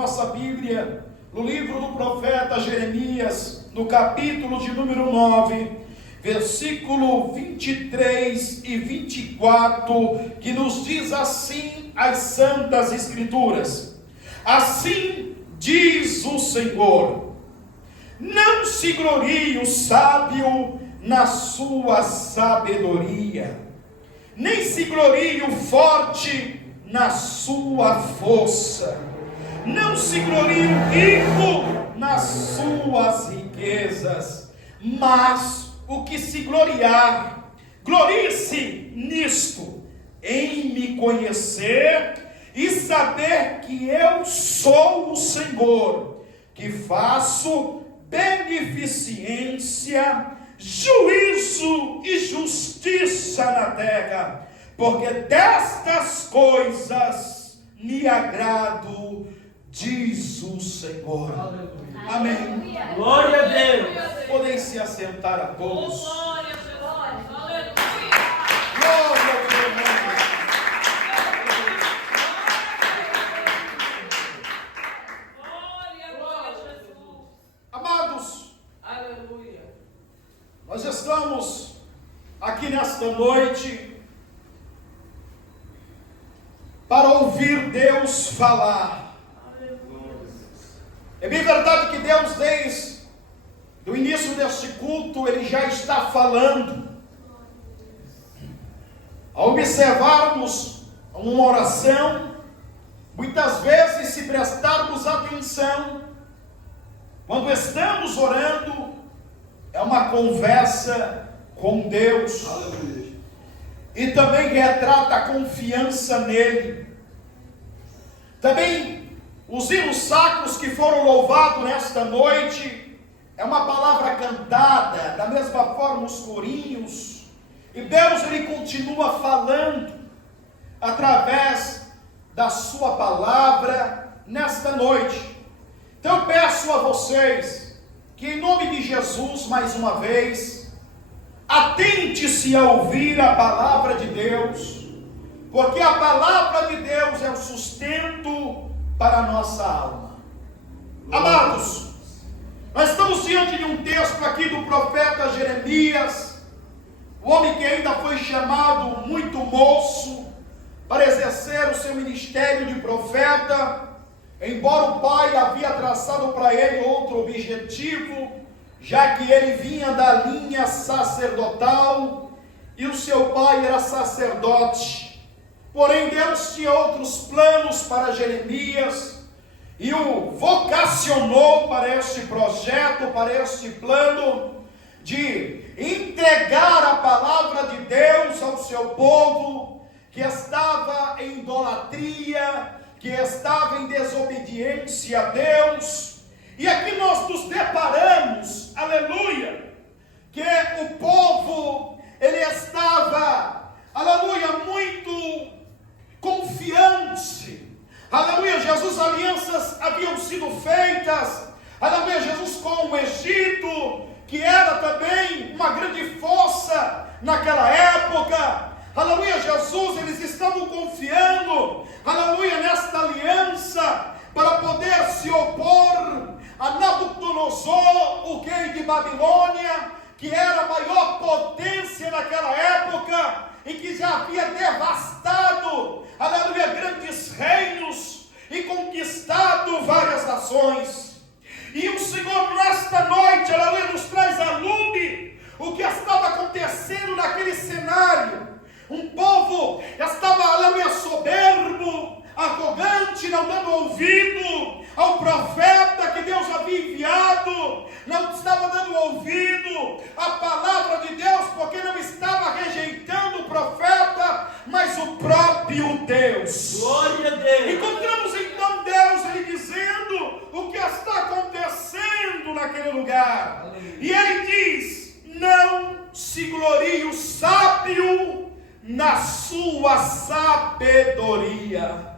nossa Bíblia, no livro do profeta Jeremias, no capítulo de número 9, versículo 23 e 24, que nos diz assim as Santas Escrituras: assim diz o Senhor, não se glorie o sábio na sua sabedoria, nem se glorie o forte na sua força, não se glorie o rico nas suas riquezas, mas o que se gloriar, glorie-se nisto, em me conhecer e saber que eu sou o Senhor, que faço beneficência, juízo e justiça na terra, porque destas coisas me agrado, diz o Senhor. Amém. Glória a Deus. Podem se assentar a todos. Glória a Deus. Aleluia. Glória a Deus. Glória a Jesus. Amados, Aleluia. nós estamos aqui nesta noite para ouvir Deus falar. É bem verdade que Deus, desde o início deste culto, Ele já está falando. Ao observarmos uma oração, muitas vezes, se prestarmos atenção, quando estamos orando, é uma conversa com Deus. Aleluia. E também retrata a confiança nele. Também os hinos sacros que foram louvados nesta noite é uma palavra cantada, da mesma forma os corinhos. E Deus, Ele continua falando através da sua palavra nesta noite. Então eu peço a vocês que, em nome de Jesus, mais uma vez, atente-se a ouvir a palavra de Deus, porque a palavra de Deus é o sustento para a nossa alma. Amados, nós estamos diante de um texto aqui do profeta Jeremias, o homem que ainda foi chamado muito moço para exercer o seu ministério de profeta, embora o pai havia traçado para ele outro objetivo, já que ele vinha da linha sacerdotal e o seu pai era sacerdote. Porém, Deus tinha outros planos para Jeremias e o vocacionou para este projeto, para este plano de entregar a palavra de Deus ao seu povo que estava em idolatria, que estava em desobediência a Deus. E aqui nós nos deparamos, aleluia, que o povo, ele estava, aleluia, muito confiante, aleluia. Jesus, alianças haviam sido feitas, aleluia, Jesus com o Egito, que era também uma grande força naquela época, aleluia. Jesus, eles estavam confiando, aleluia, nesta aliança, para poder se opor a Nabucodonosor, o rei de Babilônia, que era a maior potência naquela época, e que já havia devastado, aleluia, grandes reinos, e conquistado várias nações. E o Senhor nesta noite, aleluia, nos traz a lume o que estava acontecendo naquele cenário. Um povo estava, aleluia, soberbo, arrogante, não dando ouvido ao profeta que Deus havia enviado, não estava dando ouvido à palavra de Deus, porque não estava rejeitando o profeta, mas o próprio Deus. Glória a Deus. Encontramos então Deus, Ele dizendo o que está acontecendo naquele lugar. Aleluia. E Ele diz: não se glorie o sábio na sua sabedoria.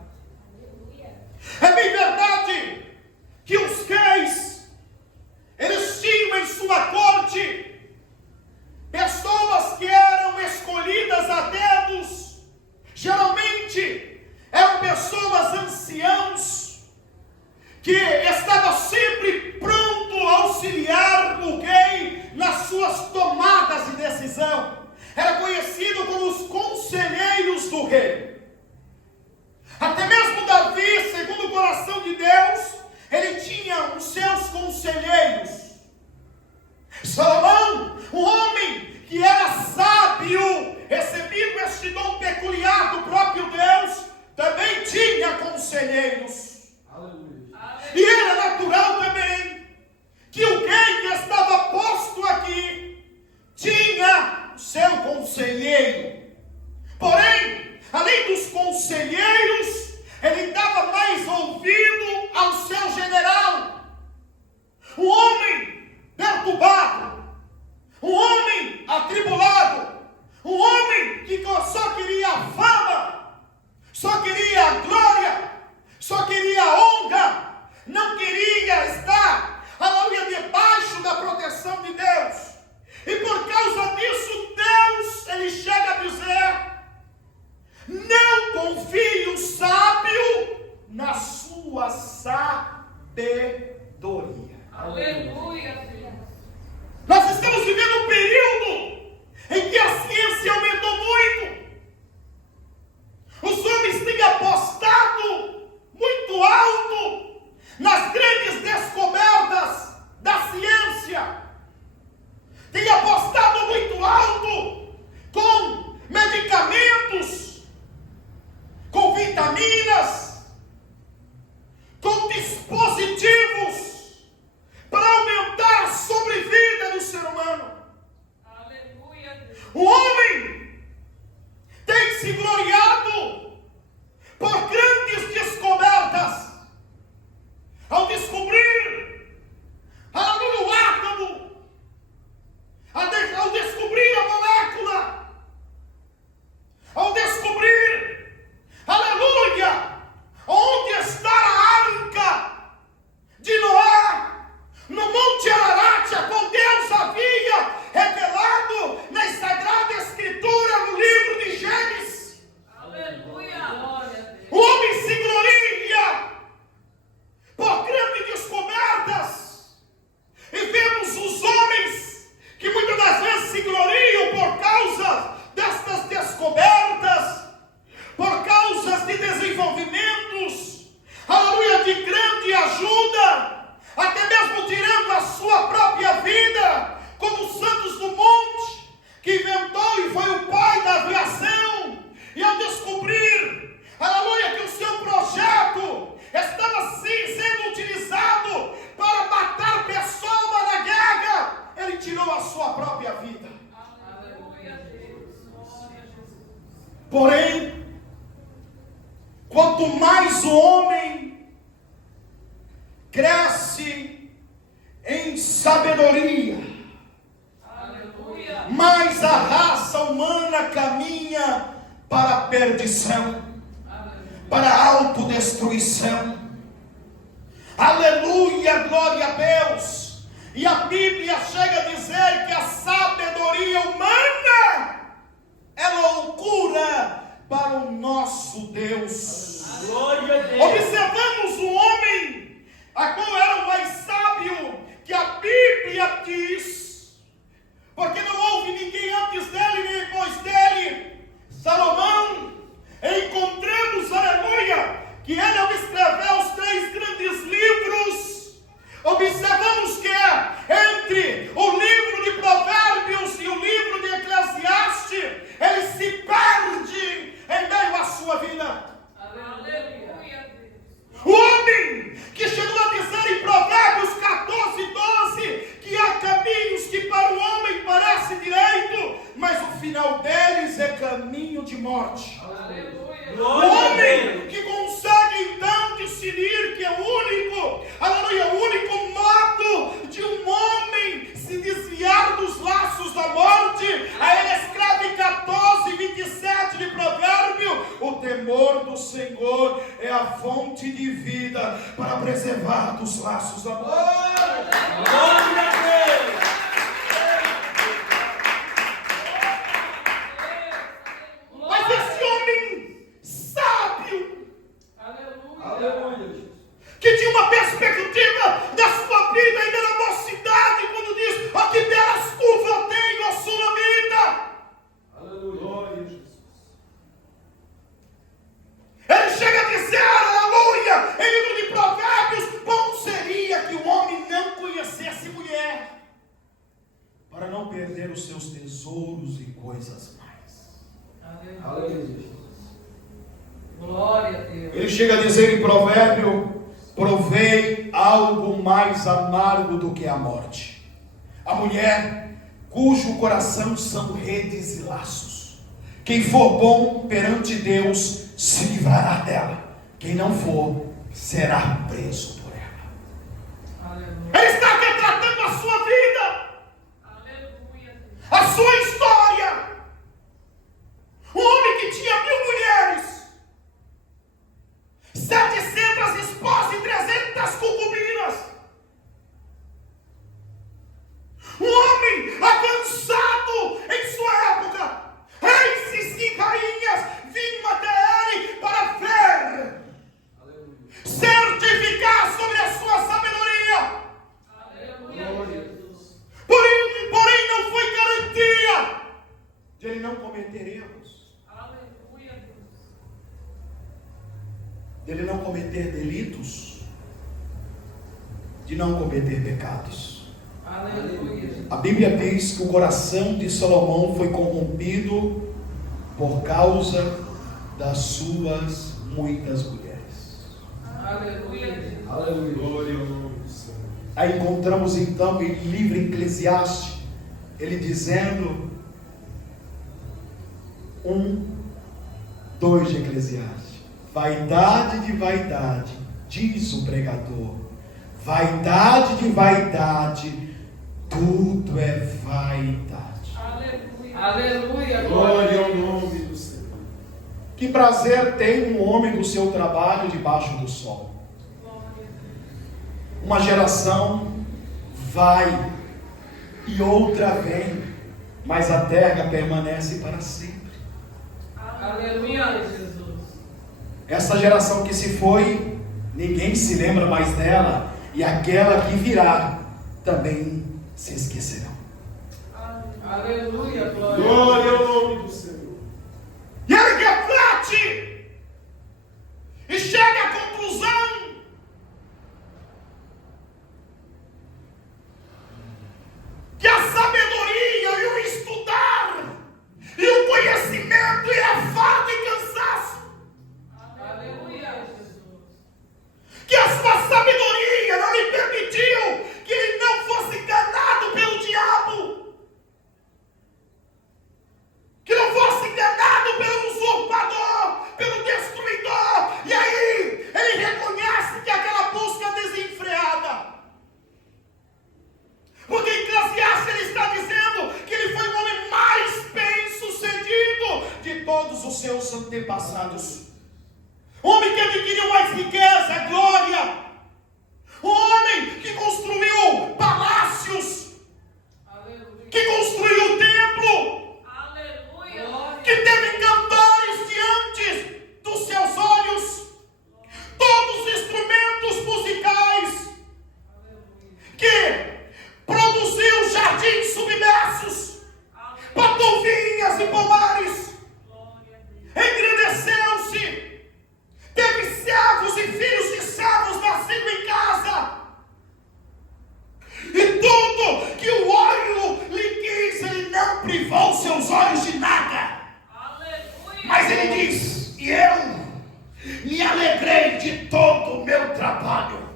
É bem verdade que os reis, eles tinham em sua corte pessoas que eram escolhidas a dedos. Geralmente eram pessoas anciãos, televisão, era conhecido como os conselheiros do rei. Até mesmo Davi, segundo o coração de Deus, ele tinha os seus conselheiros. Salomão, um homem que era sábio, recebido este dom peculiar do próprio Deus, também tinha conselheiros. E era natural também que o rei que estava posto aqui tinha o seu conselheiro. Porém, além dos conselheiros, ele dava mais ouvido ao seu general. Um homem perturbado, um homem atribulado, um homem que só queria a fama, só queria a glória, só queria a honra, não queria estar, aleluia, debaixo da proteção de Deus. E por causa disso, Deus, ele chega a dizer: não confie o sábio na sua sabedoria. Aleluia. Nós estamos vivendo um período em que a ciência aumentou muito. Os homens têm apostado muito alto nas grandes descobertas da ciência. Têm apostado muito alto com medicamentos, com vitaminas, com dispositivos para aumentar a sobrevida do ser humano. Aleluia. O homem tem se gloriado por grandes descobertas. Ao descobrir, aleluia, o átomo, ao descobrir a molécula, ao descobrir, aleluia, onde está a arca de Noé, no Monte Ararat, a qual Deus havia revelado na Sagrada Escritura, no livro de Gênesis. Aleluia. O homem se gloria por grandes descobertas. E vemos os homens que muitas das vezes se gloriam por causa destas descobertas, por causa de desenvolvimentos, aleluia, de grande ajuda, até mesmo tirando a sua própria vida, como Santos Dumont, que inventou e foi o pai da aviação, e ao descobrir, aleluia, que o seu projeto estava sim sendo utilizado para matar pessoas na guerra, ele tirou a sua própria vida. Aleluia, Deus. Glória a Jesus. Porém, quanto mais o homem cresce em sabedoria, Aleluia. mais a raça humana caminha para a perdição, para a autodestruição. Aleluia, glória a Deus. E a Bíblia chega a dizer que a sabedoria humana é loucura para o nosso Deus. Glória a Deus. Observamos um homem a qual era o mais sábio que a Bíblia diz, porque não houve ninguém antes dele nem depois dele, Salomão. Encontramos, aleluia, que ele ao escrever os 3 grandes livros, observamos que entre o livro de Provérbios e o livro de Eclesiastes, ele se perde em meio à sua vida. Aleluia, Deus. O homem que chegou a dizer em Provérbios 14:12 que há caminhos que para o homem parecem direito, mas o final deles é caminho de morte. Aleluia. O Glória a homem Deus. que consegue então decidir que é o único, aleluia, o único modo de um homem se desviar dos laços da morte, aí ele escreve em 14:27 de Provérbio: o temor do Senhor é a fonte de vida para preservar dos laços da morte. Glória a Deus. Mas esse homem sábio, Aleluia. que tinha uma perspectiva da sua vida ainda na mocidade, quando diz: ó, que belas curvas eu tenho, ó Sulamita, tesouros e coisas mais. Aleluia. Glória a Deus. Ele chega a dizer em provérbio: provei algo mais amargo do que a morte, a mulher cujo coração são redes e laços. Quem for bom perante Deus se livrará dela, quem não for será preso por ela. Aleluia. Ele está retratando a sua vida, Aleluia. a sua história. Um homem que tinha 1000 mulheres, 700 esposas e 300 concubinas. Um homem avançado em sua época. Reis e rainhas vinham até ele para ver, certificar sobre a sua sabedoria. Aleluia. Porém não foi garantia de ele não cometer erros, Aleluia, Deus. de ele não cometer delitos, de não cometer pecados. Aleluia. A Bíblia diz que o coração de Salomão foi corrompido por causa das suas muitas mulheres. Aleluia, Deus. Aleluia. Glória ao nome do Senhor. Aí encontramos então em livro Eclesiastes, ele dizendo 2 de Eclesiastes: vaidade de vaidade, diz o pregador, vaidade de vaidade, tudo é vaidade. Aleluia. Aleluia. Glória ao nome do Senhor. Que prazer tem um homem do seu trabalho debaixo do sol. Uma geração vai e outra vem, mas a terra permanece para sempre. Aleluia, Jesus. Essa geração que se foi, ninguém se lembra mais dela, e aquela que virá também se esquecerão. Aleluia, glória. Glória ao nome do Senhor. E ele reflete e chega à conclusão que a sabedoria e o estudar e o conhecimento é fardo e cansaço. Aleluia, Jesus. Que a sua sabedoria não lhe permitiu que ele não fosse enganado pelo diabo, que não fosse enganado pelo usurpador, pelo destruidor. E aí ele reconhece que aquela busca desenfreada, porque em Eclesiastes ele está dizendo que ele foi o homem mais bem sucedido de todos os seus antepassados. Homem que adquiriu mais riqueza, glória. Um homem que construiu palácios, Aleluia. que construiu o templo, Aleluia. que teve cantores diante dos seus olhos, todos os instrumentos musicais, que produziu jardins submersos, patovinhas e pomares, engrandeceu-se. Teve servos e filhos de servos nascidos em casa. E tudo que o olho lhe quis, ele não privou seus olhos de nada. Aleluia. Mas ele diz: e eu me alegrei de todo o meu trabalho,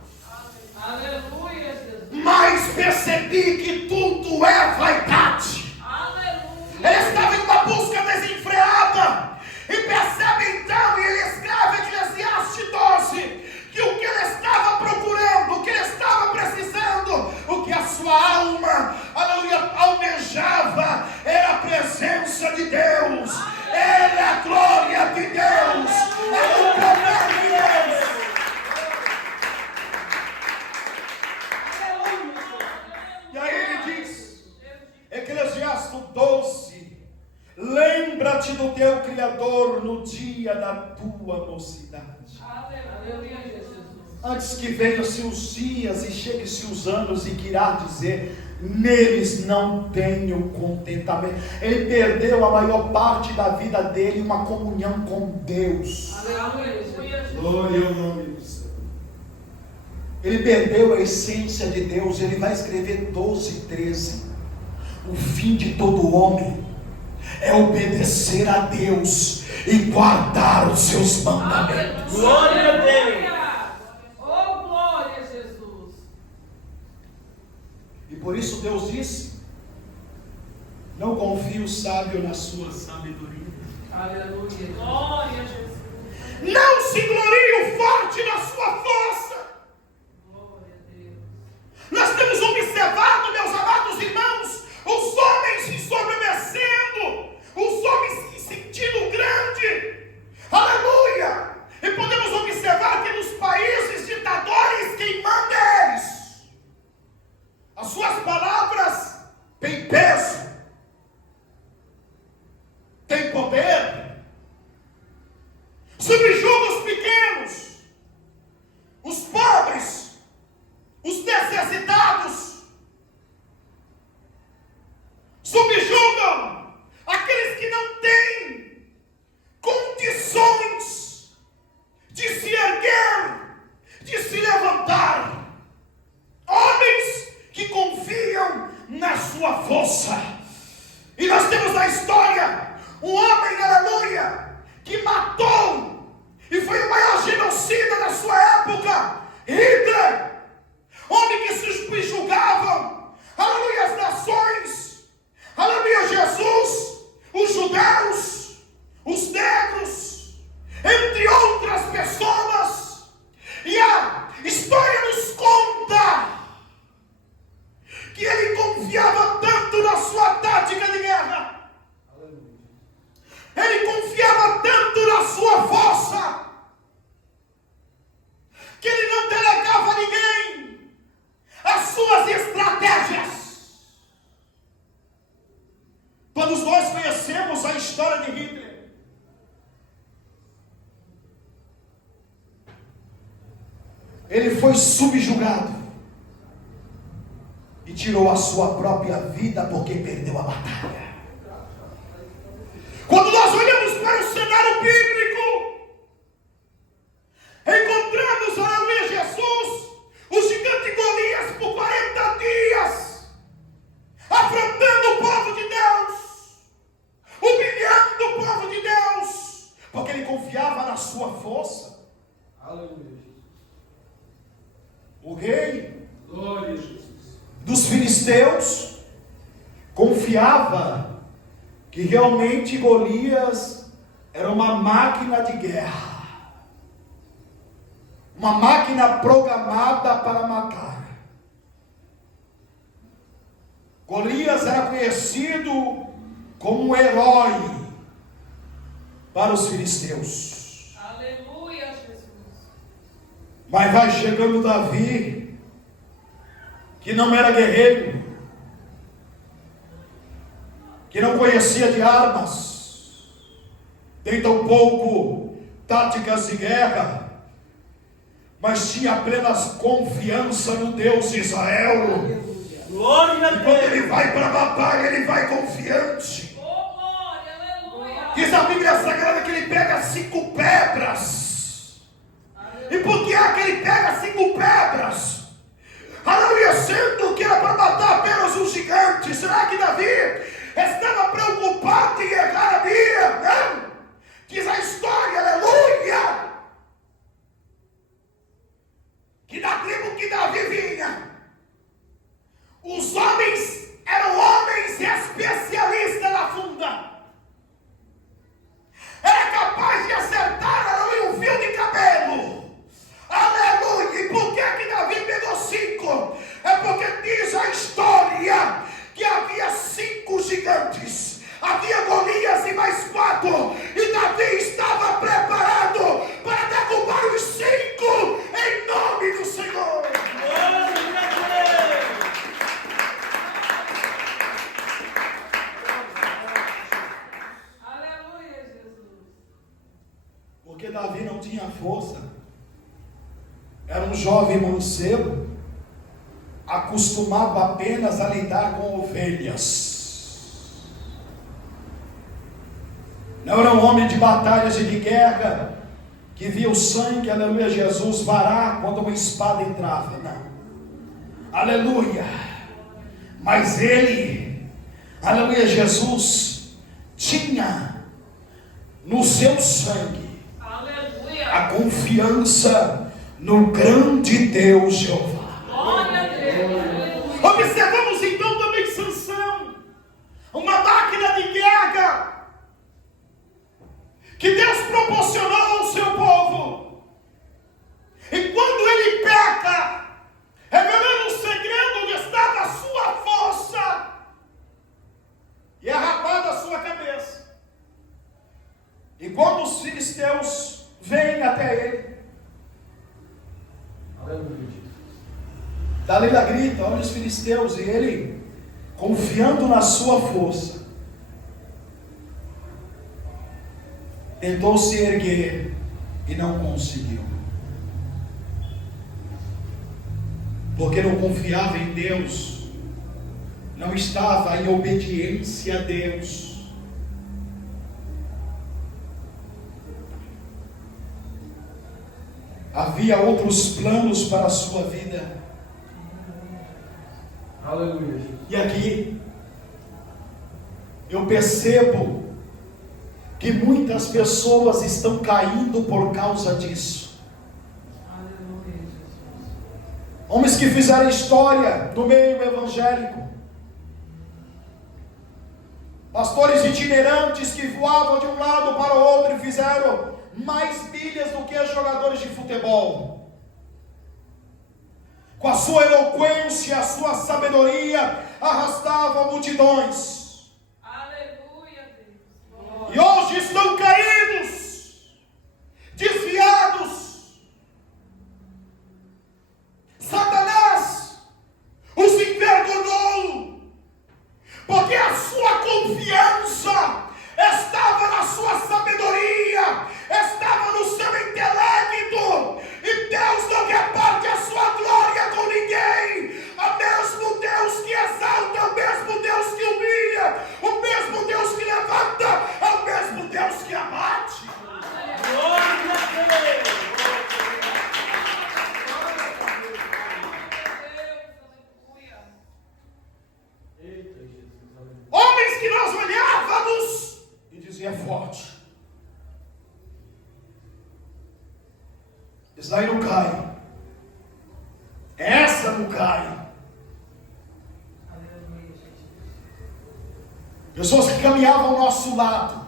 Aleluia, Jesus. mas percebi que tudo é vaidade. Aleluia. Ele estava em uma busca desenfreada, e percebe então, e ele escreve em Eclesiastes 12, que o que ele estava procurando, o que ele estava precisando, o que a sua alma, aleluia, almejava, era a presença de Deus, era a glória de Deus, era o poder de Deus. E aí ele diz, Eclesiastes 12, lembra-te do teu Criador no dia da tua mocidade. Aleluia, Jesus. Antes que venham-se os dias e chegue-se os anos e que irá dizer, neles não tenho contentamento. Ele perdeu a maior parte da vida dele, uma comunhão com Deus. Aleluia, Jesus. Glória ao nome do Senhor. Ele perdeu a essência de Deus. Ele vai escrever 12, 13. O fim de todo homem é obedecer a Deus e guardar os seus mandamentos. Glória a Deus. Oh, glória a Jesus. E por isso Deus disse: não confie o sábio na sua sabedoria. Aleluia. Glória a Jesus. Não se glorie o forte na sua força. Glória a Deus. Nós temos observado, meus amados irmãos, os homens se sobremecendo, os homens se sentindo grande. Aleluia! E podemos observar que nos países ditadores, quem manda é eles. As suas palavras têm peso, têm poder. Subjuga os pequenos, os pobres, os necessitados. Subjugam aqueles que não têm condições de se erguer, de se levantar. Homens que confiam na sua força. E nós temos na história um homem, aleluia, que matou e foi o maior genocida da sua época, Hitler. Homem que se subjugavam, aleluia, as nações, aleluia, Jesus, os judeus, os negros, entre outras pessoas. E a história nos conta que ele confiava tanto na sua tática de guerra, ele confiava tanto na sua força, que ele não delegava a ninguém as suas estratégias. Todos nós conhecemos a história de Hitler. Ele foi subjugado e tirou a sua própria vida porque perdeu a batalha. Quando nós olhamos para o cenário bíblico, encontramos, aleluia, Jesus, o gigante Golias, por 40 dias, afrontando o povo de Deus, humilhando o povo de Deus, porque ele confiava na sua força. Aleluia. O rei Glória a Jesus. dos filisteus confiava que realmente Golias era uma máquina de guerra, uma máquina programada para matar. Golias era conhecido como um herói para os filisteus. Aleluia, Jesus. Mas vai chegando Davi, que não era guerreiro, que não conhecia de armas, nem tampouco táticas de guerra, mas tinha plena confiança no Deus de Israel. Glória a E Deus. quando ele vai para a batalha, ele vai confiante. Oh, glória, aleluia. Diz a Bíblia Sagrada que ele pega 5 pedras. E por que é que ele pega 5 pedras? Aleluia, sendo que era para matar apenas um gigante. Será que Davi estava preocupado em errar a mira? Não. Diz a história, aleluia, que da tribo que Davi vinha, os homens eram homens especialistas na funda. Era capaz de acertar, aleluia, um fio de cabelo. Aleluia. E por que Davi pegou 5? É porque diz a história que havia 5 gigantes. Havia Golias e mais 4. E Davi estava preparado para derrubar os 5 em nome do Senhor. Aleluia, Jesus. Porque Davi não tinha força. Era um jovem mancebo, acostumado apenas a lidar com ovelhas. Não era um homem de batalhas e de guerra, que via o sangue, aleluia, Jesus varar quando uma espada entrava. Não. Aleluia. Mas ele, aleluia, Jesus, tinha tinha no seu sangue Aleluia. a confiança no grande Deus Jeová. Glória a Deus. Observamos então também Sansão, uma máquina de guerra que Deus proporcionou ao seu povo. E quando ele peca, revelando o segredo onde estava a sua força, e é rapada a sua cabeça. E quando os filisteus vêm até ele, Aleluia. Dalila grita, olha os filisteus, e ele, confiando na sua força, tentou se erguer e não conseguiu. Porque não confiava em Deus, não estava em obediência a Deus. Havia outros planos para a sua vida. Aleluia. E aqui eu percebo que muitas pessoas estão caindo por causa disso. Aleluia, Jesus. Homens que fizeram história no meio evangélico, pastores itinerantes que voavam de um lado para o outro e fizeram mais milhas do que jogadores de futebol. Com a sua eloquência, a sua sabedoria, arrastavam multidões. Aleluia, Deus. E hoje estão caídos, desviados. Satanás os envergonhou, porque a sua confiança estava na sua sabedoria, estava no seu intelecto, e Deus não reparte a sua glória com ninguém. O mesmo Deus que exalta, o mesmo Deus que humilha, o mesmo Deus que levanta, é o mesmo Deus que abate. Glória a Deus. Aleluia. Eita, Jesus. Aleluia. Homens que nós olhávamos e dizia é forte. Isso daí não cai. Essa não cai. Aleluia, Jesus. Pessoas que caminhavam ao nosso lado,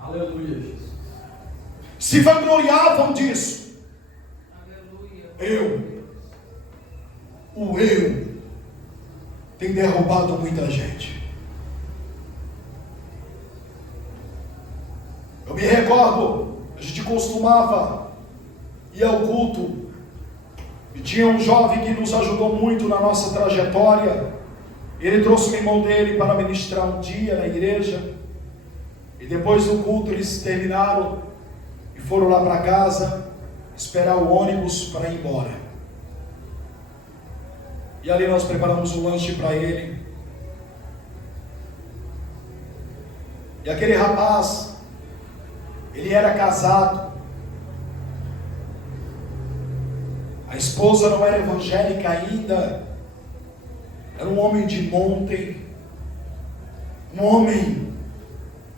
Aleluia, Jesus. se vangloriavam disso. Aleluia. O eu tem derrubado muita gente. Eu me recordo, a gente costumava ir ao culto, e tinha um jovem que nos ajudou muito na nossa trajetória. Ele trouxe o irmão dele para ministrar um dia na igreja, e depois do culto eles terminaram e foram lá para casa esperar o ônibus para ir embora. E ali nós preparamos o lanche para ele. E aquele rapaz, ele era casado. A esposa não era evangélica ainda. Era um homem de monte. Um homem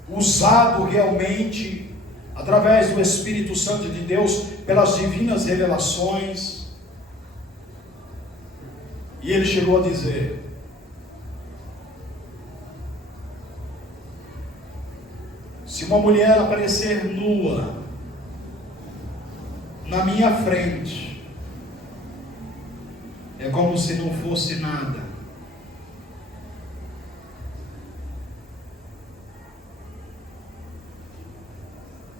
usado realmente através do Espírito Santo de Deus pelas divinas revelações. E ele chegou a dizer: se uma mulher aparecer nua na minha frente, é como se não fosse nada.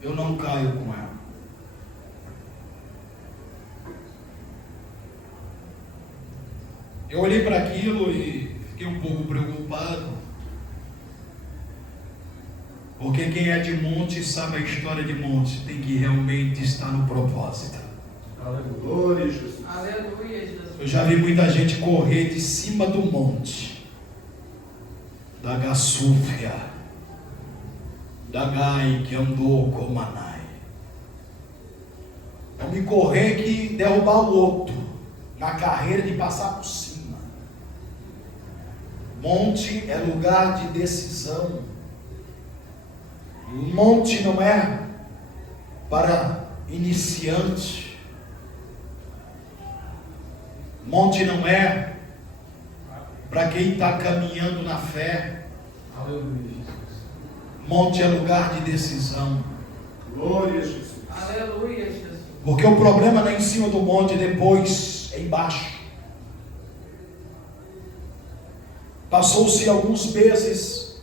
Eu não caio com ela. Eu olhei para aquilo e fiquei um pouco preocupado, porque quem é de monte sabe a história de monte, tem que realmente estar no propósito. Aleluia, Jesus. Aleluia, Jesus. Eu já vi muita gente correr de cima do monte, da Gassúfia, da Gai que andou com Manai. Eu me correr que derrubar o outro, na carreira de passar por cima. Monte é lugar de decisão. Monte não é para iniciante. Monte não é para quem está caminhando na fé. Aleluia, Jesus. Monte é lugar de decisão. Glória a Jesus. Aleluia, Jesus. Porque o problema não é em cima do monte, depois é embaixo. Passou-se alguns meses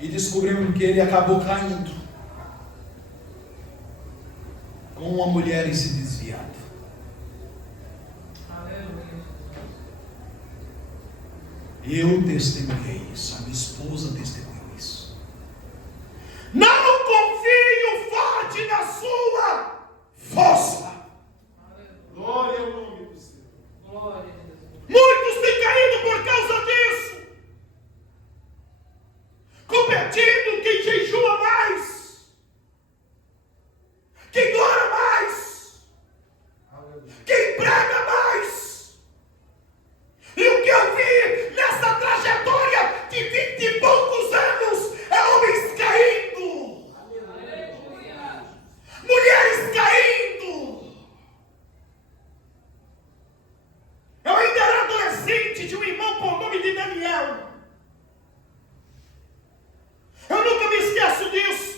e descobriram que ele acabou caindo com uma mulher e se desviado. Aleluia. Eu testemunhei isso, a minha esposa testemunhou isso. Não confie forte na sua força. Glória ao nome do Senhor. Glória a Jesus. Muitos têm caído por causa disso, competindo quem jejua mais, quem ora mais, Aleluia. quem prega mais. E o que eu vi nessa trajetória de 20 e poucos anos é homens caindo, Aleluia. mulheres caindo. Eu ainda era adolescente de um irmão por nome de Daniel. Eu nunca me esqueço disso.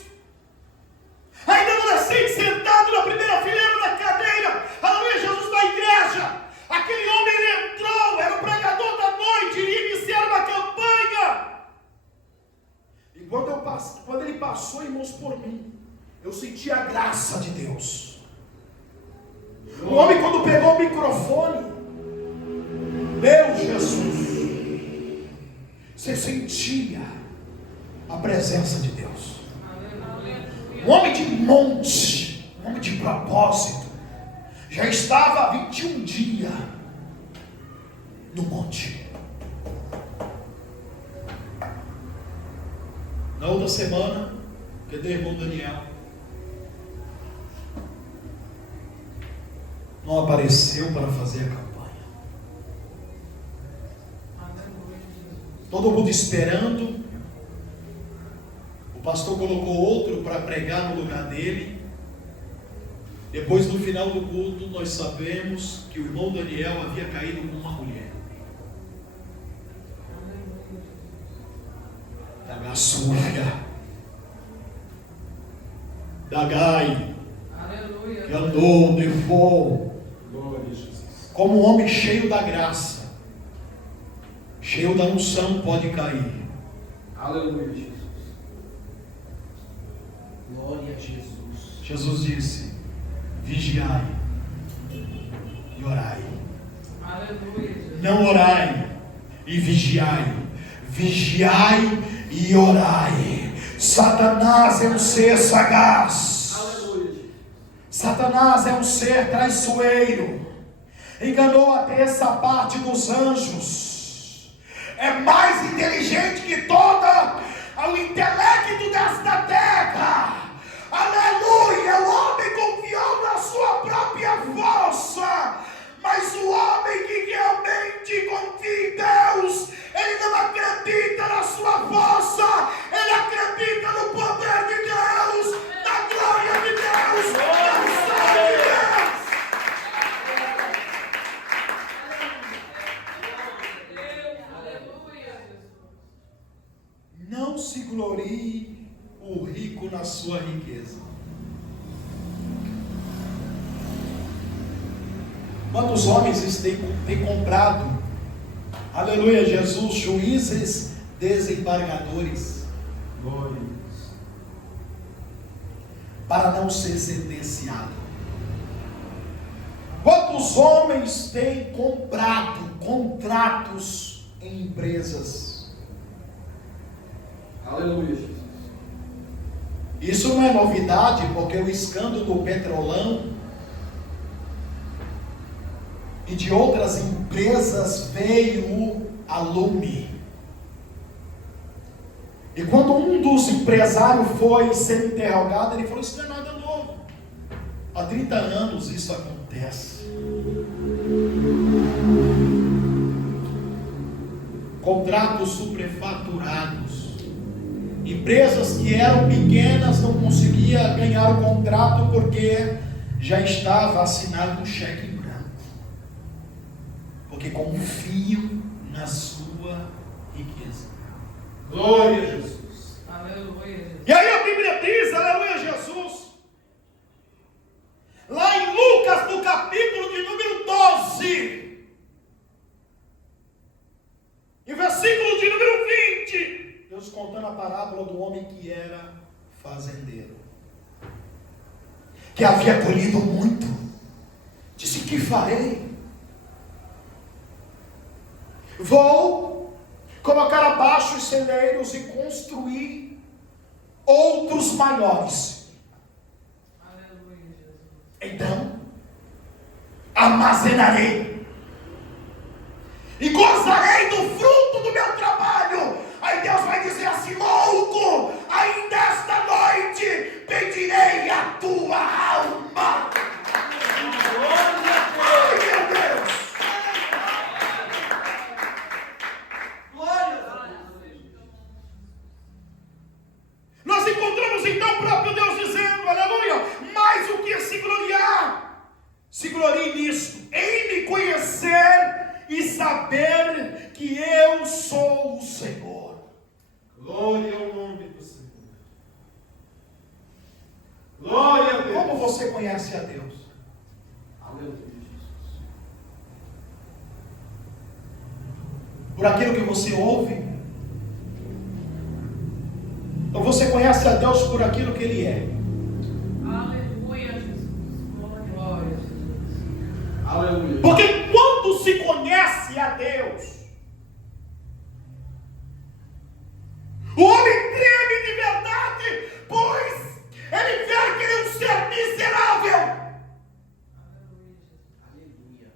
Ainda adolescente, sentado na primeira fileira da cadeira, aleluia, Jesus da igreja. Aquele homem, ele entrou, era o pregador da noite, iria iniciar uma campanha. E quando ele passou, irmãos, por mim, eu senti a graça de Deus. O homem, quando pegou o microfone, meu Jesus, você sentia a presença de Deus. Um homem de monte, um homem de propósito, já estava há 21 dias no monte. Na outra semana, cadê o irmão Daniel? Não apareceu para fazer a campanha. Todo mundo esperando. O pastor colocou outro para pregar no lugar dele. Depois, no final do culto, nós sabemos que o irmão Daniel havia caído com uma mulher. Da Gassúria, da Gai, Aleluia. que andou, levou, Glória a Jesus. como um homem cheio da graça, cheio da unção, pode cair. Aleluia, Jesus. Glória a Jesus. Jesus disse: vigiai e orai. Aleluia, Jesus. Não orai e vigiai. Vigiai e orai. Satanás é um ser sagaz. Aleluia, Jesus. Satanás é um ser traiçoeiro. Enganou até essa parte dos anjos. É mais inteligente que toda o intelecto desta terra. Aleluia! O homem confiou na sua própria força. Mas o homem que realmente confia em Deus, ele não acredita na sua força, ele acredita no poder de Deus, na glória de Deus, na unção de Deus. Aleluia, Jesus. Não se glorie o rico na sua riqueza. Quantos homens têm comprado, aleluia, Jesus, juízes desembargadores, Glória a Deus. para não ser sentenciado? Quantos homens têm comprado contratos em empresas? Aleluia, Jesus. Isso não é novidade, porque o escândalo do Petrolão e de outras empresas veio a lume. E quando um dos empresários foi ser interrogado, ele falou: isso não é nada novo. Há 30 anos isso acontece. contratos superfaturados. Empresas que eram pequenas não conseguiam ganhar o contrato porque já estava assinado um cheque em branco. Porque confiam na sua riqueza. Glória a Jesus. Aleluia. E aí a Bíblia diz, aleluia Jesus, lá em Lucas, no capítulo de número 12, em versículo de número 20, Deus contando a parábola do homem que era fazendeiro, que havia colhido muito, disse: que farei? Vou colocar abaixo os celeiros e construir outros maiores. Aleluia, Jesus. Então, armazenarei e gozarei do fruto do meu trabalho. Aí Deus vai dizer assim: louco, ainda esta noite pedirei a tua alma. Ai, meu Deus. Nós encontramos então o próprio Deus dizendo, aleluia, mais o que se gloriar, se glorie nisto, em me conhecer e saber que eu sou o Senhor. Glória ao nome do Senhor. Glória a Deus. Como você conhece a Deus? Aleluia, Jesus. Por aquilo que você ouve? Ou você conhece a Deus por aquilo que Ele é? Aleluia, Jesus. Glória a Jesus. Aleluia. Porque quando se conhece a Deus, o homem treme de verdade, pois ele vê que ele é um ser miserável. Aleluia.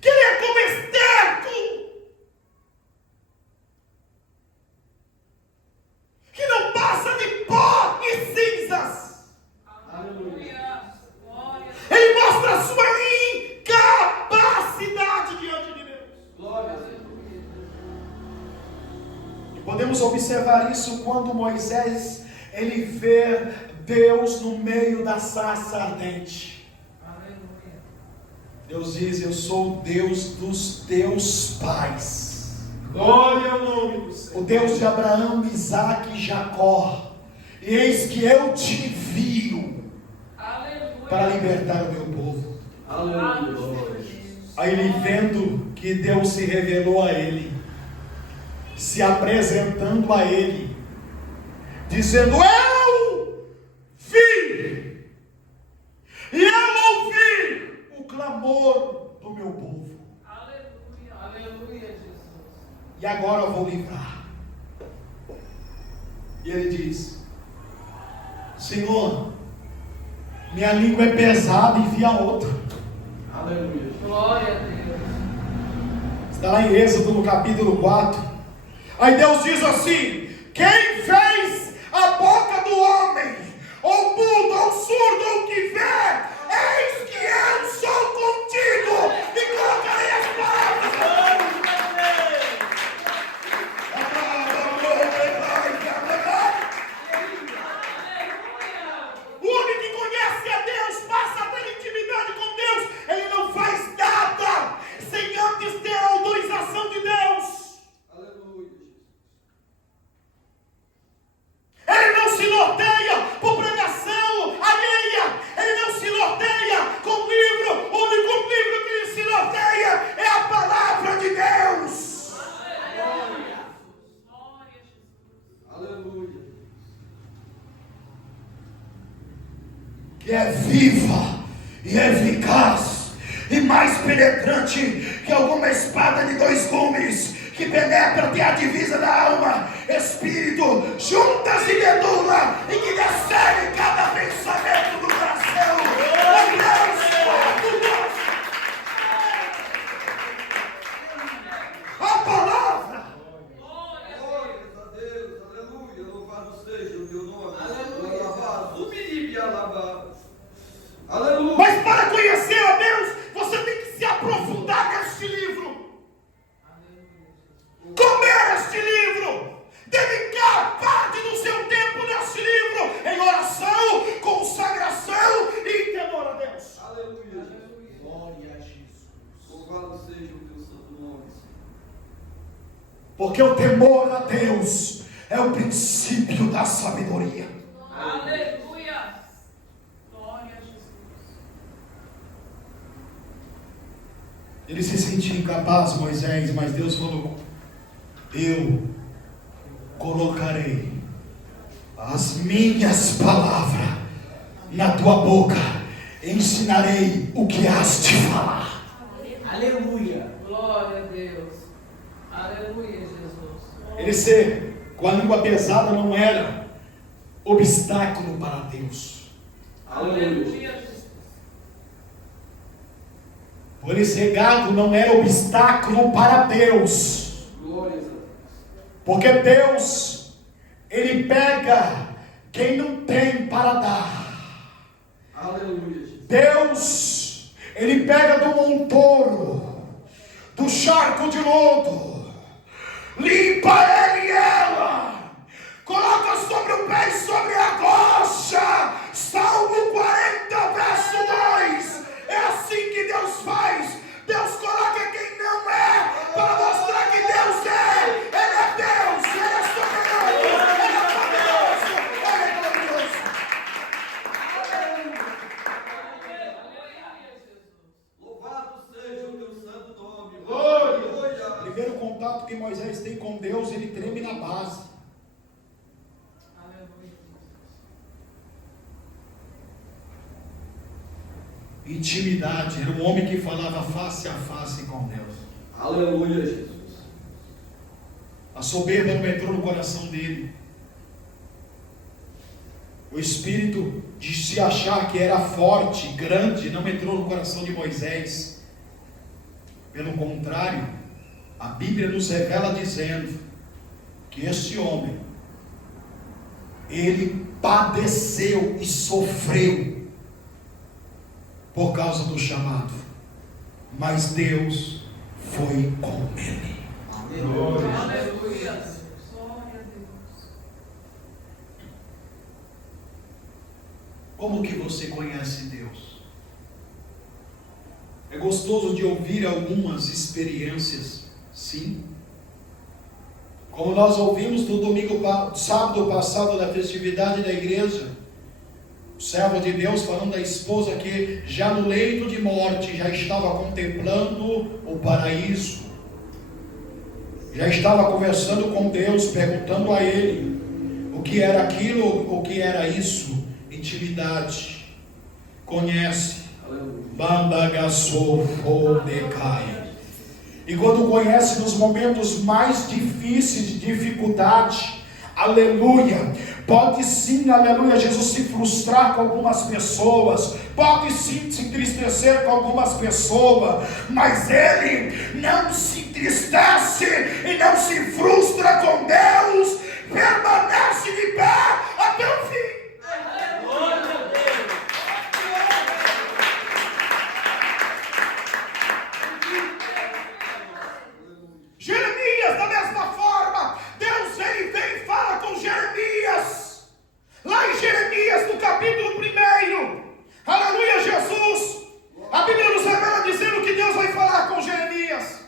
Que ele é como esterco, que não passa de pó e cinzas. Aleluia. Glória. Ele mostra a sua incapacidade diante de Deus. Glória a Deus. E podemos observar isso quando Moisés, ele vê Deus no meio da sarça ardente. Aleluia. Deus diz: eu sou o Deus dos teus pais. Glória ao nome do Senhor. O Deus de Abraão, Isaque e Jacó. E eis que eu te envio Aleluia. para libertar o meu povo. Aleluia. Glória a Jesus. Aí ele, vendo que Deus se revelou a ele, se apresentando a ele, dizendo: eu vi e eu ouvi o clamor do meu povo, Aleluia. Aleluia, Jesus. e agora eu vou livrar. E ele diz: Senhor, minha língua é pesada, envia outro. Aleluia. Glória a Deus. Está lá em Êxodo, no capítulo 4. Aí Deus diz assim: quem fez a boca do homem, ou mudo, ou surdo, ou que vê, eis que eu sou contigo, e colocarei as palavras. O homem que conhece a Deus, passa a ter intimidade com Deus, ele não faz nada sem antes ter a autorização de Deus. Aleluia. Ele não se norteia por pregação alheia. Ele não se norteia com livro. O único livro que ele se norteia é a palavra de Deus. Aleluia. Glória a Jesus. Aleluia. Que é viva e eficaz e mais penetrante que alguma espada de 2 gumes, que penetra até a divisa da alma, espírito, juntas e medula, e que discerne cada pensamento do coração. Oh Deus, a palavra. Glórias a Deus. Aleluia. Louvado seja o teu nome. Aleluia. Alabado. Subir e alabado. Aleluia. Mas para conhecer a Deus, você tem que se aprofundar neste livro. Porque o temor a Deus é o princípio da sabedoria. Aleluia. Glória a Jesus. Ele se sentia incapaz, Moisés, mas Deus falou: eu colocarei as minhas palavras na tua boca, ensinarei o que has de falar. Aleluia. Glória a Deus. Aleluia, Jesus. Com a língua pesada não era obstáculo para Deus. Aleluia, Jesus. Por ele ser gago não era obstáculo para Deus. Glória a Deus. Porque Deus, Ele pega quem não tem para dar. Aleluia. Deus, Ele pega do montouro, do charco de lodo, limpa ele e ela, coloca sobre o pé e sobre a coxa. Salmo 40, verso 2. É assim que Deus faz. Deus coloca quem não é, para mostrar que Deus é. Ele é Deus, Ele é soberano, Ele é poderoso, Ele é glorioso. Louvado seja o teu santo nome. Glória. Aleluia. Primeiro contato que Moisés tem com Deus, ele treme na base. Aleluia. Intimidade, era um homem que falava face a face com Deus. Aleluia, Jesus. A soberba não entrou no coração dele. O espírito de se achar que era forte, grande, não entrou no coração de Moisés. Pelo contrário, a Bíblia nos revela dizendo que este homem, ele padeceu e sofreu por causa do chamado, mas Deus foi com ele. Aleluia. Aleluia. Glória a Deus. Como que você conhece Deus? É gostoso de ouvir algumas experiências, sim. Como nós ouvimos no sábado passado da festividade da igreja, o servo de Deus falando da esposa que já no leito de morte já estava contemplando o paraíso, já estava conversando com Deus, perguntando a Ele o que era aquilo, o que era isso. Intimidade. Conhece. Bandagassofodecai. E quando conhece nos momentos mais difíceis, de dificuldade, aleluia, pode sim, aleluia, Jesus, se frustrar com algumas pessoas, pode sim se entristecer com algumas pessoas, mas Ele não se entristece e não se frustra com Deus, permanece de pé até o fim. Jeremias, da mesma forma, Deus ele vem e fala com Jeremias, lá em Jeremias, no capítulo 1, aleluia, Jesus, a Bíblia nos revela dizendo que Deus vai falar com Jeremias,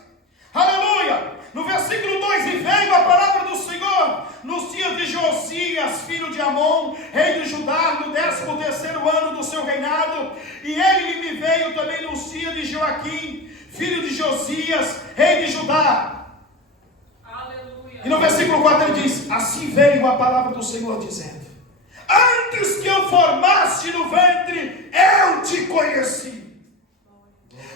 aleluia, no versículo 2, e veio a palavra do Senhor, nos dias de Josias, filho de Amon, rei de Judá, no 13º ano do seu reinado, e ele me veio também nos dias de Joaquim, filho de Josias, rei de Judá. E no versículo 4 ele diz: assim veio a palavra do Senhor dizendo: antes que eu formasse no ventre, eu te conheci.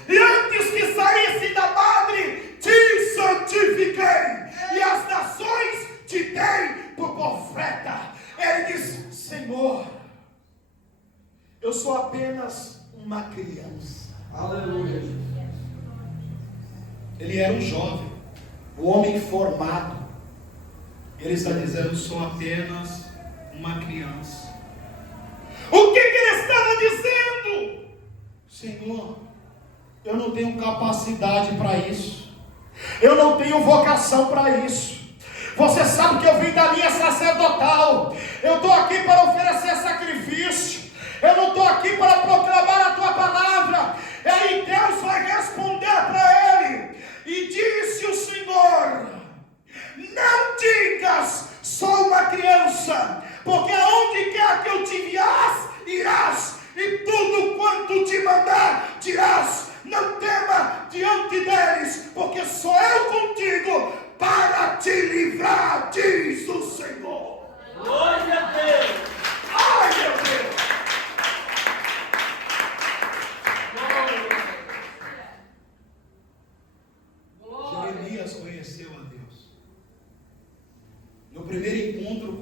E antes que saísse da madre, te santifiquei. E as nações te dei por profeta. Ele diz: Senhor, eu sou apenas uma criança. Aleluia. Ele era um jovem, um homem formado. Ele está dizendo: sou apenas uma criança. O que ele estava dizendo? Senhor, eu não tenho capacidade para isso. Eu não tenho vocação para isso. Você sabe que eu vim da linha sacerdotal. Eu estou aqui para oferecer sacrifício. Eu não estou aqui para proclamar a tua palavra. E aí Deus vai responder para ele. E disse o Senhor: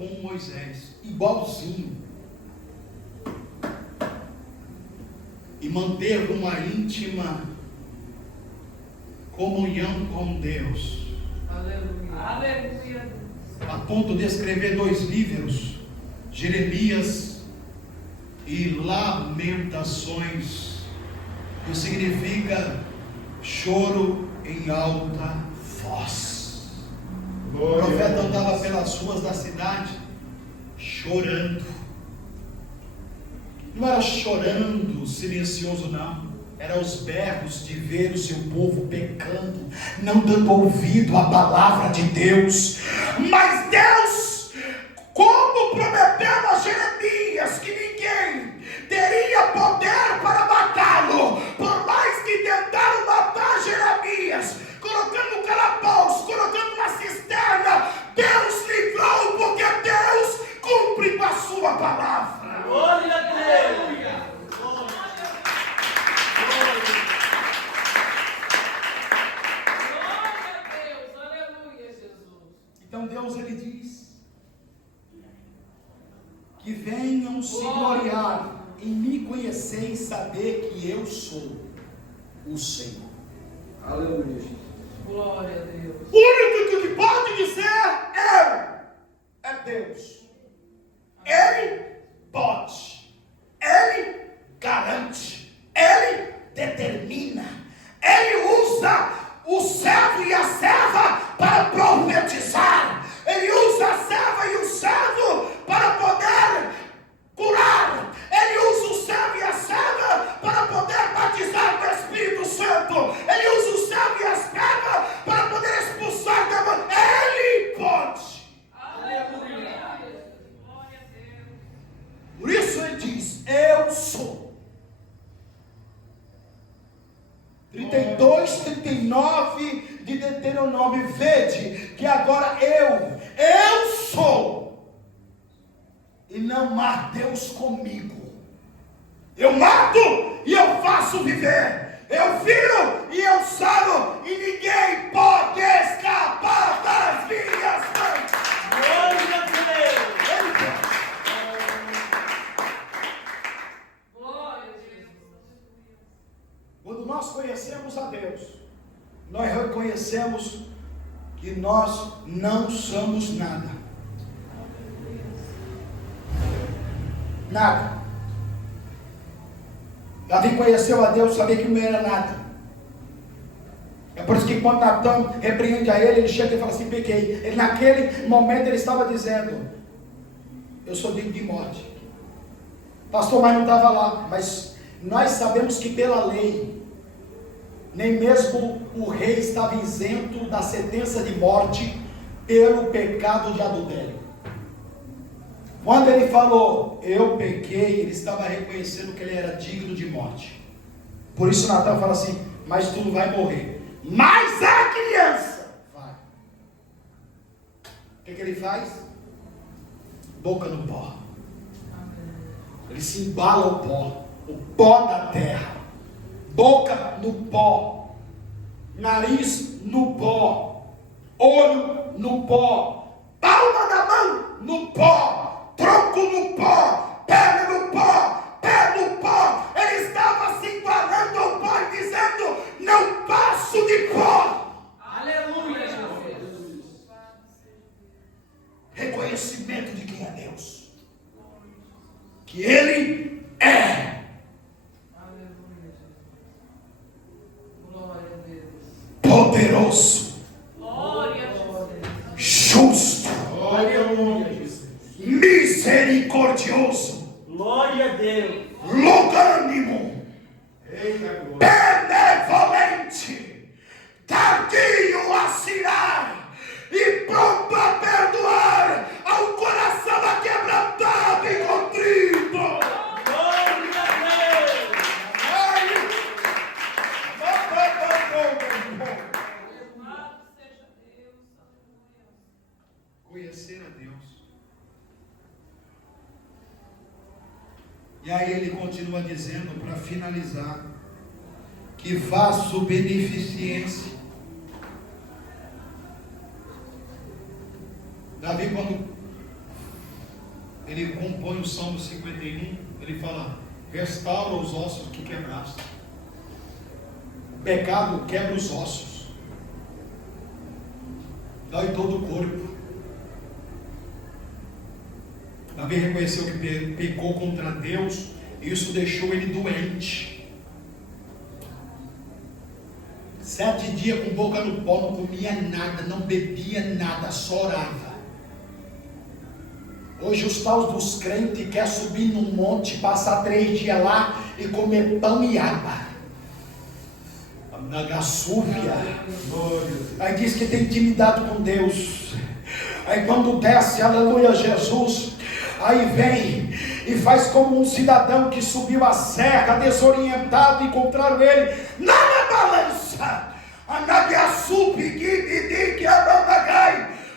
com Moisés, igualzinho. E manteve uma íntima comunhão com Deus. Aleluia. Aleluia. A ponto de escrever 2 livros, Jeremias e Lamentações, que significa choro em alta voz. O profeta andava pelas ruas da cidade chorando. Não era chorando silencioso, não. Era os berros de ver o seu povo pecando, não dando ouvido à palavra de Deus. Mas Deus, como prometeu a Jeremias que ninguém teria poder para matá-lo, por mais que tentaram matar Jeremias, colocando um calabouço, colocando uma cisterna, Deus livrou, porque Deus cumpre com a sua palavra. Glória a Deus. Então Deus, ele diz que venham se gloriar em me conhecer e saber que eu sou o Senhor. Aleluia. Glória a Deus. O único que pode dizer eu é Deus. Ele pode, ele garante, ele determina, ele usa o servo e a serva para profetizar, ele usa a serva e o servo para poder curar, ele usa o servo e a serva para poder batizar com o Espírito Santo, ele usa o servo e a serva para poder expulsar demônios, ele pode. Aleluia. Glória a Deus. Por isso ele diz, eu sou. 32, 39 de Deuteronômio, vede que agora eu sou, e não há Deus comigo. Eu mato e eu faço viver, eu viro e eu saro, e ninguém pode escapar das minhas mãos. Glória a Deus. Ele pode. Glória a Jesus. Quando nós conhecemos a Deus, nós reconhecemos que nós não somos nada. Nada. Davi conheceu a Deus, sabia que não era nada. É por isso que quando Natã repreende a ele, ele chega e fala assim, pequei. Ele, naquele momento ele estava dizendo, eu sou digno de morte. Pastor, mas não estava lá. Mas nós sabemos que pela lei, nem mesmo o rei estava isento da sentença de morte pelo pecado de adultério. Quando ele falou, eu pequei, ele estava reconhecendo que ele era digno de morte. Por isso Natã fala assim, mas tu não vai morrer. Mas a criança vai. O que ele faz? Boca no pó. Ele se embala o pó da terra. Boca no pó, nariz no pó, olho no pó, palma da mão no pó, tronco no pó, perna no pó, pé no pó. Ele estava se igualando ao pó e dizendo, não passo de pó. Aleluia, Jesus. Reconhecimento de quem é Deus, que Ele é. Poderoso, Glória a Jesus. justo, misericordioso, Glória a Deus. longânimo, benevolente, tardio a cirar e pronto a perdoar ao coração aquebrantado e contrito. Glória a Deus. Louvado seja Deus. Aleluia. Conhecer a Deus. E aí ele continua dizendo, para finalizar, que faço beneficência. Davi, quando ele compõe o Salmo 51, ele fala: restaura os ossos que quebraste. O pecado quebra os ossos, dói todo o corpo. Davi reconheceu que pecou contra Deus, e isso deixou ele doente. 7 dias com boca no pó, não comia nada, não bebia nada, só orava. Hoje os tais dos crentes querem subir num monte, passar 3 dias lá e comer pão e água. Na gaçúvia. Aí diz que tem intimidade com Deus. Aí quando desce, aleluia, Jesus, aí vem e faz como um cidadão que subiu a serra desorientado, encontraram ele na balança.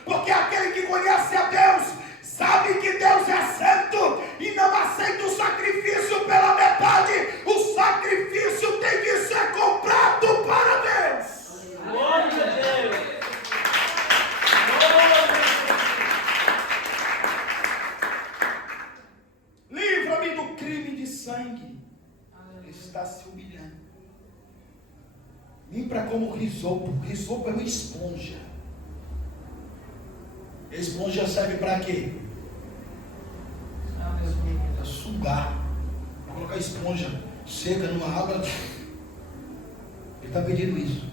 Porque aquele que conhece a Deus sabe que Deus é santo e não aceita o sacrifício pela metade. O sacrifício tem que ser comprado para Deus. Glória a Deus. Livra-me do crime de sangue. Ele está se humilhando. Limpa como risopo. Risopo é uma esponja. A esponja serve para quê? Para sugar. Colocar a esponja seca numa água. Ele está pedindo isso.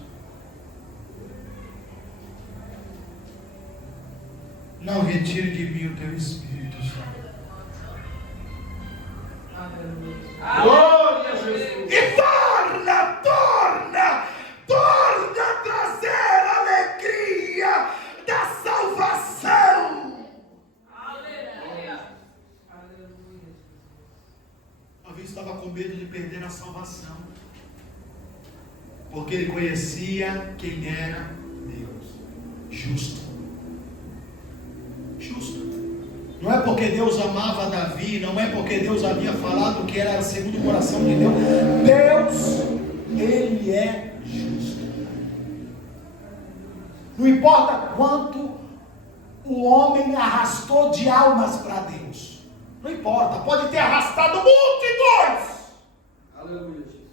Não retire de mim o teu Espírito Santo. Glória a Jesus. E torna a trazer alegria da salvação. Aleluia. Davi estava com medo de perder a salvação, porque ele conhecia quem era Deus. Justo. Não é porque Deus amava Davi, não é porque Deus havia falado que era segundo o coração de Deus. Deus, Ele é justo. Não importa quanto o homem arrastou de almas para Deus. Não importa, pode ter arrastado multidões. Aleluia, Jesus.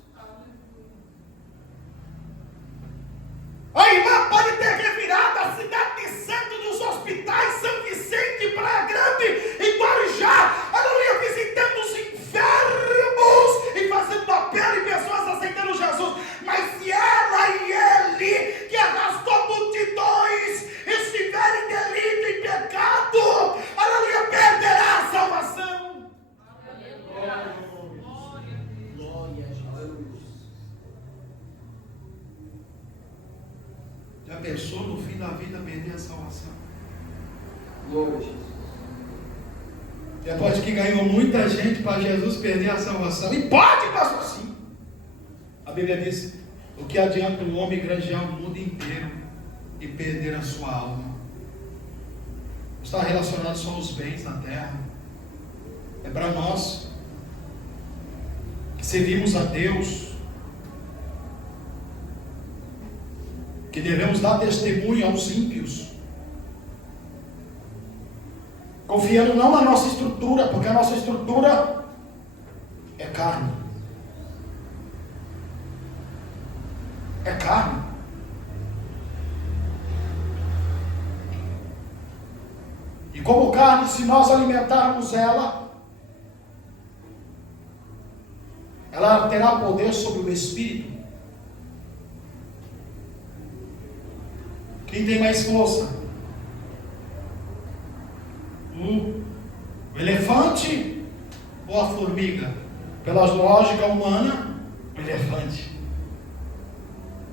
A irmã pode ter revirado a cidade de Santo dos hospitais, São Vicente, Praia Grande e Guarujá, aleluia, visitando os enfermos e fazendo apelo e pessoas aceitando Jesus. Mas se ela e ele, que arrastou multidões, estiverem em delito e pecado, aleluia, perderá a salvação. Glória a Jesus. Já pensou no fim da vida perder a salvação? Glória a Jesus. Depois que ganhou muita gente para Jesus perder a salvação. E pode, pastor, sim. A Bíblia diz: o que adianta um homem granjear o mundo inteiro e perder a sua alma? Está relacionado só aos bens na terra. É para nós que servimos a Deus, que devemos dar testemunho aos ímpios, confiando não na nossa estrutura, porque a nossa estrutura é carne. É carne. E como carne, se nós alimentarmos ela terá poder sobre o espírito. Quem tem mais força? O elefante ou a formiga? Pela lógica humana, o elefante.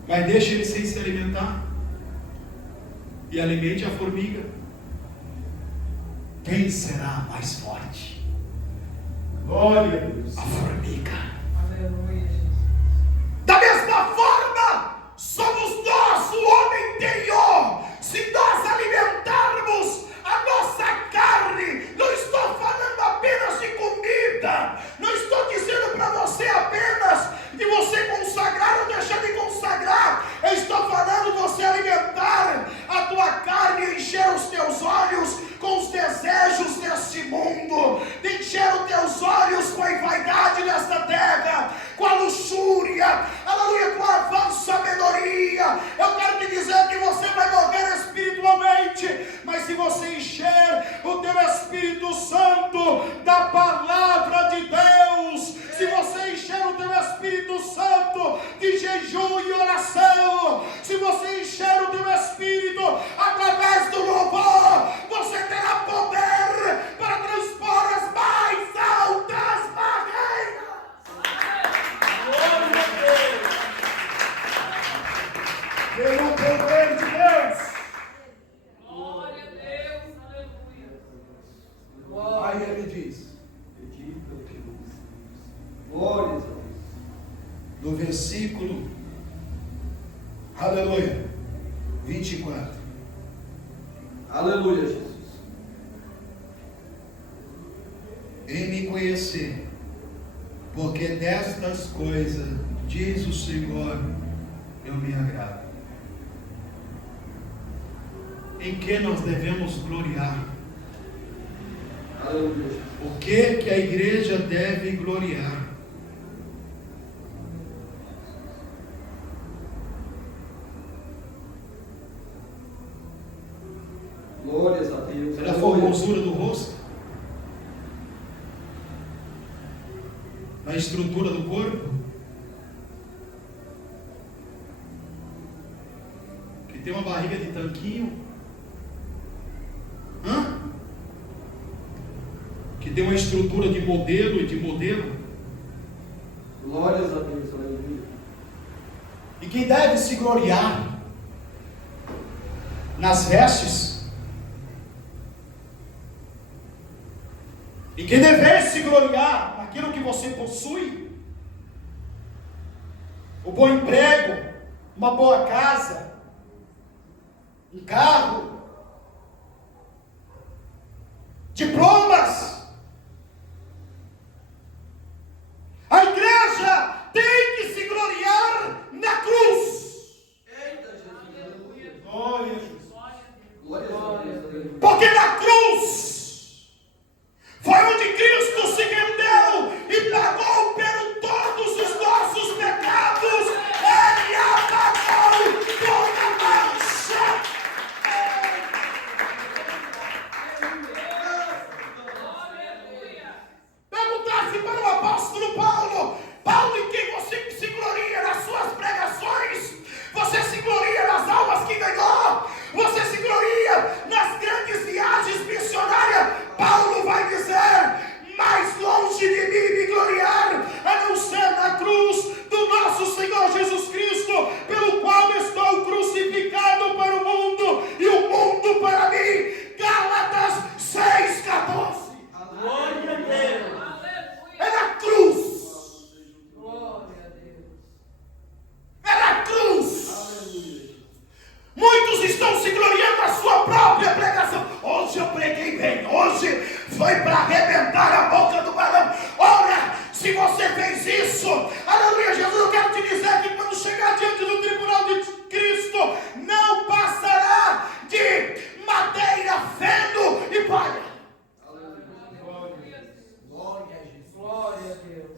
Mas deixa ele sem se alimentar e alimente a formiga. Quem será mais forte? Glória a Deus. A formiga. Aleluia. Da mesma forma, somos nós, o homem interior. Se nós alimentarmos a nossa carne, não estou falando apenas de comida, não estou dizendo para você apenas de você consagrar ou deixar de consagrar, eu estou falando você alimentar a tua carne, encher os teus olhos com os desejos deste mundo, 24. Aleluia, Jesus. Em me conhecer, porque destas coisas, diz o Senhor, eu me agrado. Em que nós devemos gloriar? Aleluia. O que a igreja deve gloriar? Glórias a Deus. É da formosura do rosto? Na estrutura do corpo? Que tem uma barriga de tanquinho? Que tem uma estrutura de modelo e de modelo? Glórias a Deus, aleluia. E quem deve se gloriar nas vestes? E quem deve se gloriar naquilo que você possui? O bom emprego, uma boa casa, um carro, diplomas. A igreja tem que se gloriar na cruz. Eita, Jesus, aleluia. Glória a Jesus. Glórias a Deus, aleluia. Porque na cruz foi onde Cristo se rendeu e pagou por todos os nossos pecados. Ele apagou toda mancha. Perguntasse para o apóstolo Paulo: Paulo, em quem você se gloria? Nas suas pregações? Você se gloria nas almas que ganhou? Você se gloria nas grandes viagens missionárias? Paulo vai dizer: mais longe de mim me gloriar, a não ser na cruz do nosso Senhor Jesus Cristo, pelo qual estou crucificado para o mundo e o mundo para mim. Gálatas 6,14. Glória a Deus. É na cruz. Glória a Deus. É na cruz. Aleluia. Muitos estão se gloriando na sua própria pregação. Hoje eu preguei bem, hoje foi para arrebentar a boca do balão. Ora, se você fez isso, aleluia, Jesus, eu quero te dizer que quando chegar diante do tribunal de Cristo, não passará de madeira, feno e palha. Glória a Jesus. Glória a Deus.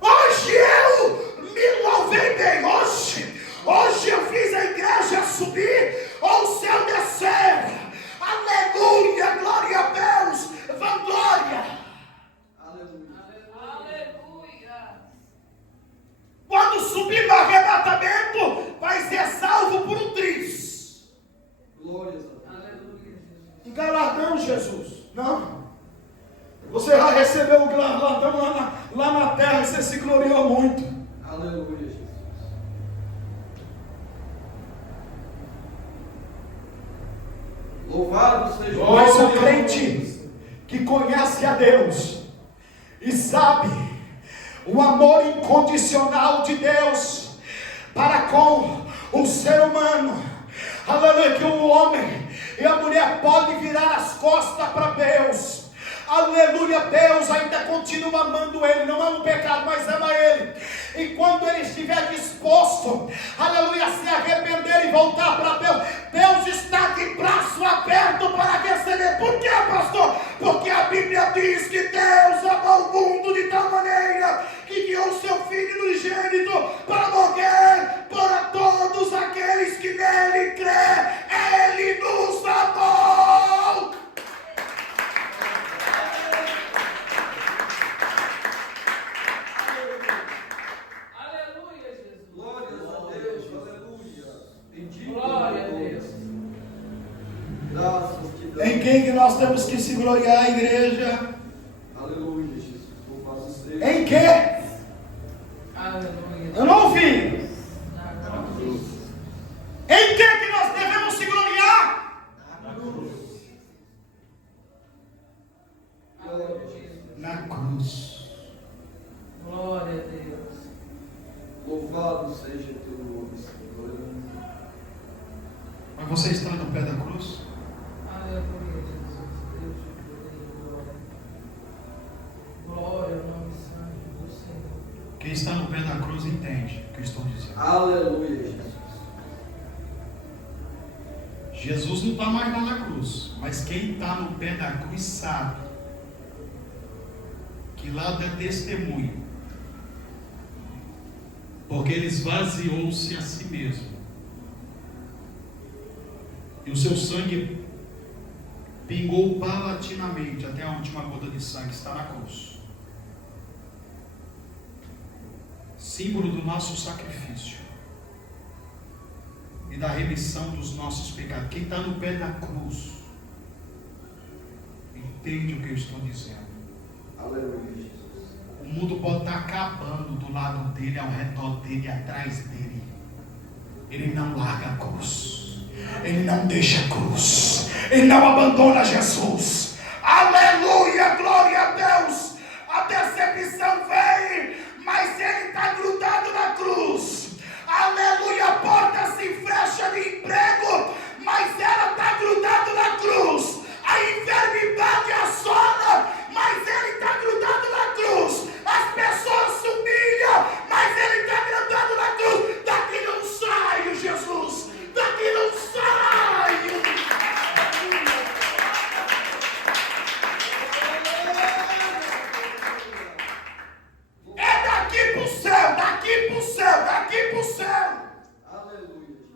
Hoje eu me louvei bem, hoje eu fiz a igreja subir ou o céu descer. Aleluia, glória a Deus, vanglória. Aleluia. Aleluia. Quando subir no arrebatamento, vai ser salvo por um triz. Glórias a Deus. Aleluia, Jesus. Um galardão, Jesus. Não. Você vai receber o galardão lá na terra e você se gloriou muito. Aleluia, Jesus. Louvado seja o Mas o nome do crente que conhece a Deus e sabe o amor incondicional de Deus para com o ser humano, aleluia, que o homem e a mulher podem virar as costas para Deus. Aleluia, Deus ainda continua amando ele, não ama o pecado, mas ama ele. E quando ele estiver disposto, aleluia, a se arrepender e voltar para Deus, Deus está de braço aberto para receber. Por quê, pastor? Porque a Bíblia diz que Deus amou o mundo de tal maneira que deu o seu Filho unigênito para morrer para todos aqueles que nele crê. Ele nos amou. Aleluia, Jesus. Glórias a Deus, aleluia. Bendito. Glória a Deus. Graças te damos. Em quem que nós temos que se gloriar, igreja? Aleluia, Jesus. Louvado seja. Em que? Aleluia. Eu não ouvi. Na cruz. Em que nós devemos se gloriar? Aleluia. Na cruz. Glória a Deus. Louvado seja teu nome, Senhor. Mas você está no pé da cruz? Aleluia, Jesus. Deus te glória. Glória ao nome santo do Senhor. Quem está no pé da cruz entende o que eu estou dizendo. Aleluia, Jesus. Jesus não está mais lá na cruz, mas quem está no pé da cruz sabe que lá dá testemunho, porque ele esvaziou-se a si mesmo, e o seu sangue pingou paulatinamente até a última gota de sangue está na cruz, símbolo do nosso sacrifício e da remissão dos nossos pecados. Quem está no pé da cruz entende o que eu estou dizendo. Aleluia, Jesus. O mundo pode estar acabando do lado dele, ao redor dele, atrás dele. Ele não larga a cruz, ele não deixa a cruz, ele não abandona Jesus. Aleluia, glória a Deus. A decepção vem, mas ele está grudado na cruz. Aleluia, a porta se fecha de emprego, mas ela está grudada na cruz. A enfermidade assola, mas ele está grudado na cruz. As pessoas se humilham, mas ele está grudado na cruz. Daqui não saio, Jesus. Daqui não saio. É daqui para o céu, daqui para o céu, daqui para o céu. Aleluia, Jesus.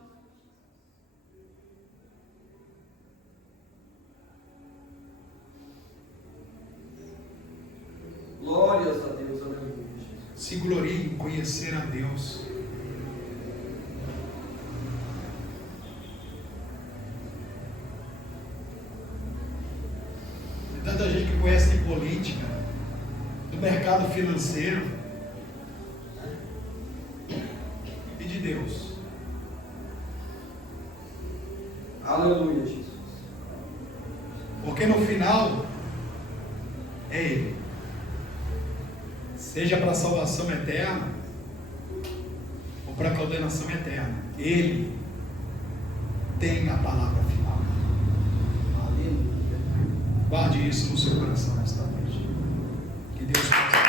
Glórias a Deus, aleluia, Jesus. Se glorie em conhecer a Deus. Tem tanta gente que conhece de política, do mercado financeiro, e de Deus. Aleluia, Jesus. Porque no final é Ele. Seja para a salvação eterna ou para a condenação eterna, Ele tem a palavra final. Aleluia. Guarde isso no seu coração nesta noite. Que Deus possa